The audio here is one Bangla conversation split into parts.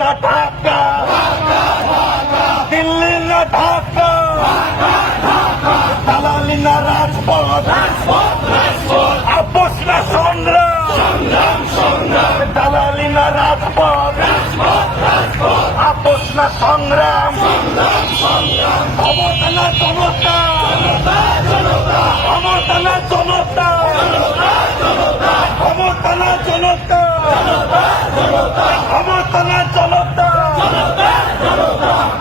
না ঢাকা, দিল্লি না ঢাকা, দালালি না রাজপথ, আপোষ না সংগ্রাম, দালালি না রাজপথ, আপোষ না সংগ্রাম, ক্ষমতা না জনতা, ক্ষমতা না জনতা, ক্ষমতা না জনতা, ক্ষমতা না জনতা,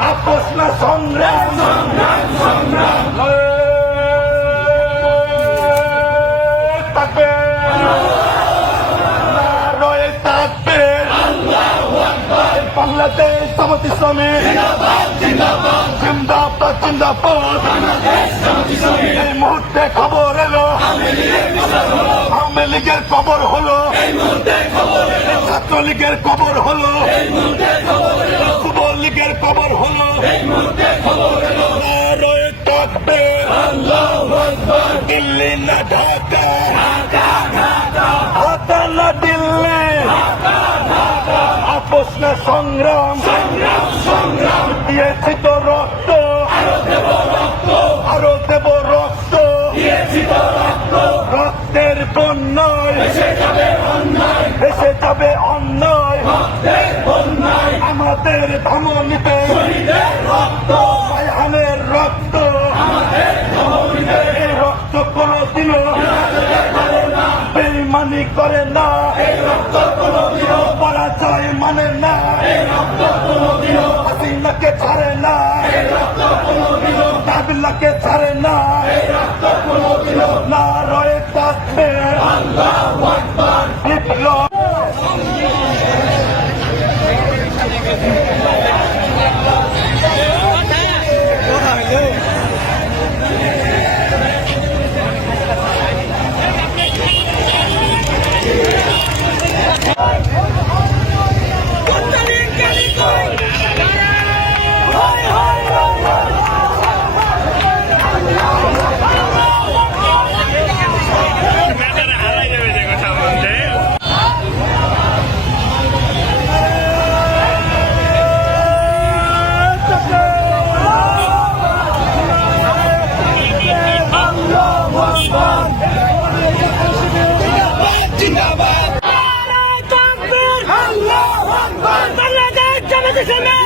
আপোষ না সংগ্রাম, থাকবে নারায়ে তাকবীর, বাংলাদেশ জামাত ইসলামী জিন্দাবাদ জিন্দাবাদ। এই মুহূর্তে খবর এলো আওয়ামী লীগের খবর হলো, ছাত্রলীগের খবর হলো, যুব লীগের খবর হলো। নারায়ে তাকবীর, দিল্লি না ঢাকা, ঢাকা না দিল্লি, আপোষ না সংগ্রাম, দিয়েছি তো রক্ত, আরো দেব রক্ত, রক্তের বন্যায় এসে যাবে অন্যায়, আমাদের ধমনীতে রায়হানের রক্ত, এই রক্ত কোনদিনও বেইমানি করে না, পরাজয় মানে না, হাসিনাকে ছাড়ে না, কাবিলাকে ছাড়ে না। নারায়ে তাকবীর, বিপ্লব। জিন্দাবাদ, বাংলাদেশ জামাত ইসলামী